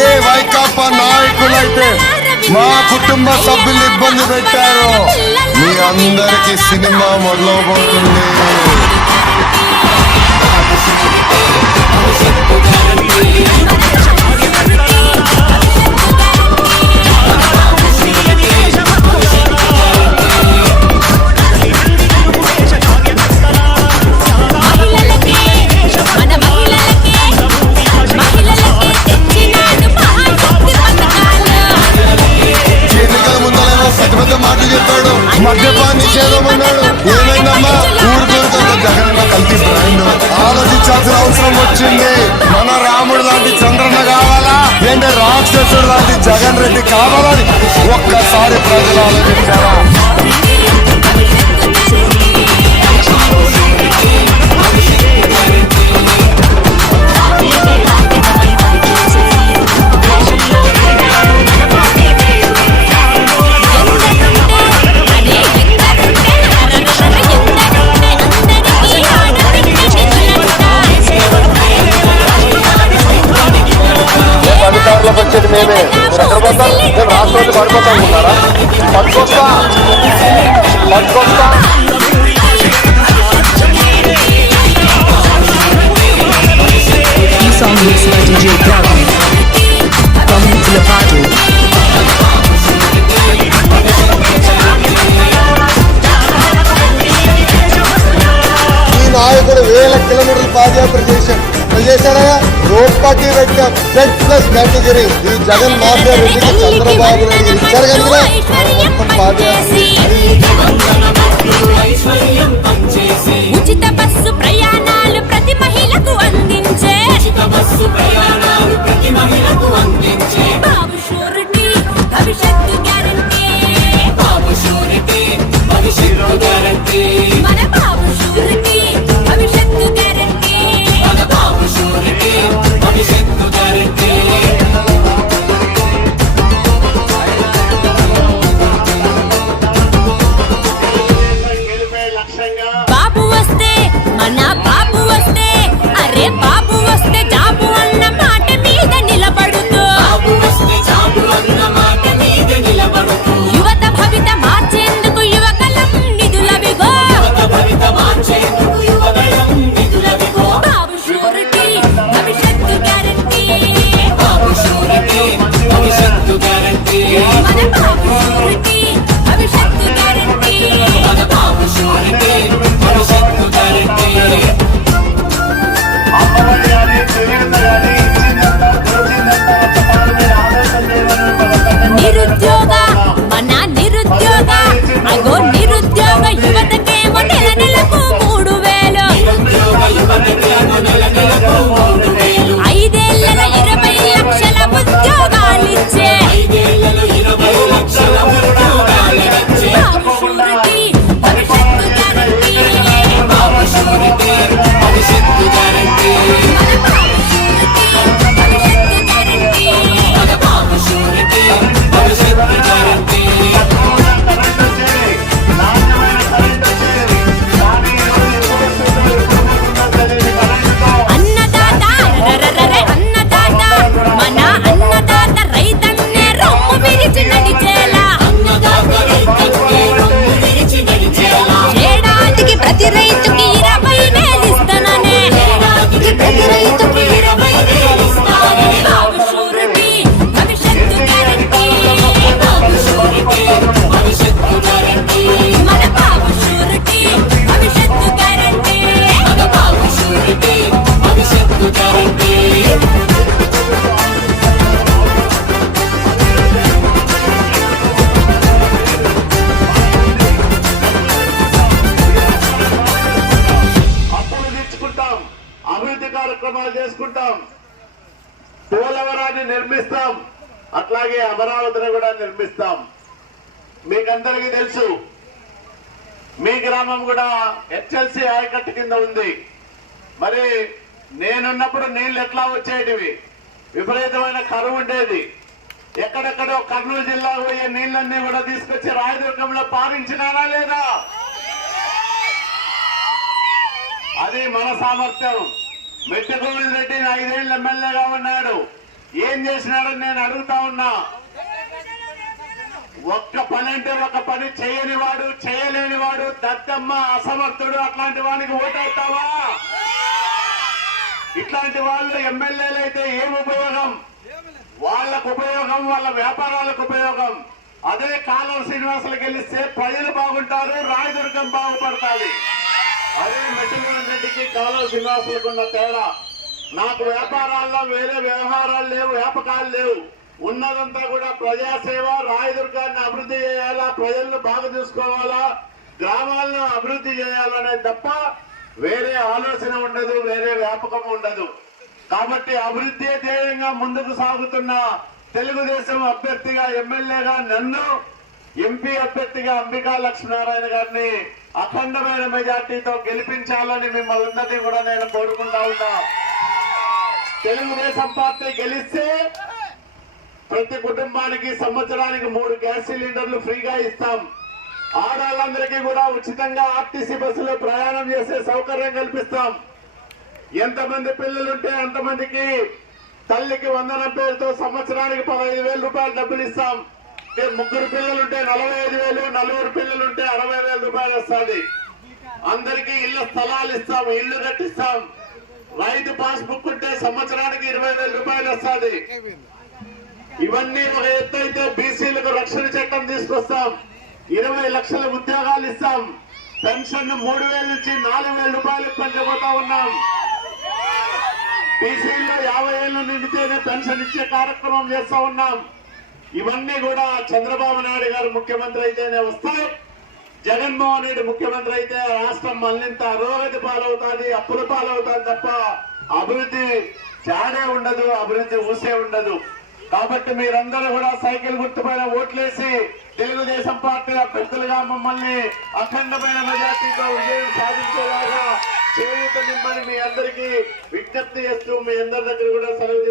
ఏ వైకాపా నాయకులైతే మా కుటుంబ సభ్యులు ఇబ్బంది పెట్టారో మీ అందరికి సినిమా మొదలవబోతుంది. వచ్చింది. మన రాముడు లాంటి చంద్రన్న కావాలా? ఏంటంటే రాక్షసుడు లాంటి జగన్ రెడ్డి కావాలని ఒక్కసారి ప్రజలు ఆలోచించారా? పడిపోతారు మేము రాష్ట్రంలో పడిపోతాం అనుకున్నారా పట్టుకొస్తా. పట్టుకొస్తా. ఈ ఈ నాయకుడు వేల కిలోమీటర్లు పాదయాత్ర చేశాడు. చేశారా? రోడ్ పార్టీ పెట్టాం జెడ్ ప్లస్ కేటగిరీ ఈ జగన్ మాఫియా రెడ్డికి చంద్రబాబు నాయుడు ఇచ్చారు కనుక పాదయాత్ర ఉచిత బస్సు ప్రయాణాలు కార్యక్రమాలు చేసుకుంటాం. పోలవరాన్ని నిర్మిస్తాం. అట్లాగే అమరావతిని కూడా నిర్మిస్తాం. మీకందరికీ తెలుసు మీ గ్రామం కూడా హెచ్ఎల్సి ఆయకట్టు కింద ఉంది. మరి నేనున్నప్పుడు నీళ్ళు ఎట్లా వచ్చేటివి? విపరీతమైన కరువు ఉండేది. ఎక్కడెక్కడో కర్నూలు జిల్లా పోయే నీళ్ళన్నీ కూడా తీసుకొచ్చి రాయదుర్గంలో పారించినారా లేదా? అది మన సామర్థ్యం. మెట్టి రెడ్డి ఐదేళ్ళు ఎమ్మెల్యేగా ఉన్నాడు. ఏం చేసినాడని నేను అడుగుతా ఉన్నా. ఒక్క పని అంటే ఒక పని చేయని వాడు చేయలేని వాడు దద్దమ్మ అసమర్థుడు అట్లాంటి వానికి ఓటవుతావా? ఇట్లాంటి వాళ్ళు ఎమ్మెల్యేలు అయితే ఏం ఉపయోగం? వాళ్ళకు ఉపయోగం వాళ్ళ వ్యాపారాలకు ఉపయోగం. అదే కాలం శ్రీనివాసులకు గెలిస్తే ప్రజలు బాగుంటారు రాయదుర్గం బాగుపడతాయి అదే మెట్టుమూరి రెడ్డికి కాలువ శ్రీనివాసులకు ఉన్న తేడా. నాకు వ్యాపారాల్లో వేరే వ్యవహారాలు లేవు వ్యాపకాలు లేవు. ఉన్నదంతా కూడా ప్రజాసేవ రాయదుర్గాన్ని అభివృద్ధి చేయాలా ప్రజలను బాగా చూసుకోవాలా గ్రామాలను అభివృద్ధి చేయాలనే తప్ప వేరే ఆలోచన ఉండదు వేరే వ్యాపకం ఉండదు. కాబట్టి అభివృద్ధి ధ్యేయంగా ముందుకు సాగుతున్న తెలుగుదేశం అభ్యర్థిగా ఎమ్మెల్యేగా నన్ను ఎంపీ అభ్యర్థిగా అంబికా లక్ష్మీనారాయణ గారిని అఖండమైన మెజార్టీతో గెలిపించాలని మిమ్మల్ని అందరినీ కూడా నేను కోరుకుంటా ఉన్నా. తెలుగుదేశం పార్టీ గెలిస్తే ప్రతి కుటుంబానికి సంవత్సరానికి మూడు గ్యాస్ సిలిండర్లు ఫ్రీగా ఇస్తాం. ఆడవాళ్ళందరికీ కూడా ఉచితంగా ఆర్టీసీ బస్సులో ప్రయాణం చేసే సౌకర్యం కల్పిస్తాం. ఎంతమంది పిల్లలుంటే అంతమందికి తల్లికి వందనం పేరుతో సంవత్సరానికి పదహైదు వేల రూపాయలు డబ్బులు ఇస్తాం. ముగ్గురు పిల్లలుంటే నలభై ఐదు వేలు నలుగురు పిల్లలుంటే అరవై వేల రూపాయలు వస్తుంది. అందరికీ ఇళ్ళ స్థలాలు ఇస్తాం ఇల్లు కట్టిస్తాం. రైతు పాస్ బుక్ ఉంటే సంవత్సరానికి ఇరవై వేల రూపాయలు వస్తుంది. ఇవన్నీ ఒక ఎత్తైతే బీసీలకు రక్షణ చట్టం తీసుకొస్తాం. ఇరవై లక్షల ఉద్యోగాలు ఇస్తాం. పెన్షన్ మూడు వేల నుంచి నాలుగు వేల రూపాయలు పెంచబోతా ఉన్నాం. బీసీల్లో యాభై ఏళ్ళు నిండితేనే పెన్షన్ ఇచ్చే కార్యక్రమం చేస్తా ఉన్నాం. ఇవన్నీ కూడా చంద్రబాబు నాయుడు గారు ముఖ్యమంత్రి అయితేనే వస్తాయి. జగన్మోహన్ రెడ్డి ముఖ్యమంత్రి అయితే రాష్ట్రం మళ్ళింత అరోగతి పాలవుతుంది అప్పుల పాలవుతుంది తప్ప అభివృద్ధి చాడే ఉండదు అభివృద్ధి ఊసే ఉండదు. కాబట్టి మీరందరూ కూడా సైకిల్ గుర్తుపైన ఓట్లేసి తెలుగుదేశం పార్టీ అభ్యర్థులుగా మమ్మల్ని అఖండమైన మెజార్టీతో విజయం సాధించేలాగా చేయూత నిమ్మని మీ అందరికీ విజ్ఞప్తి చేస్తూ మీ అందరి దగ్గర కూడా సెలవు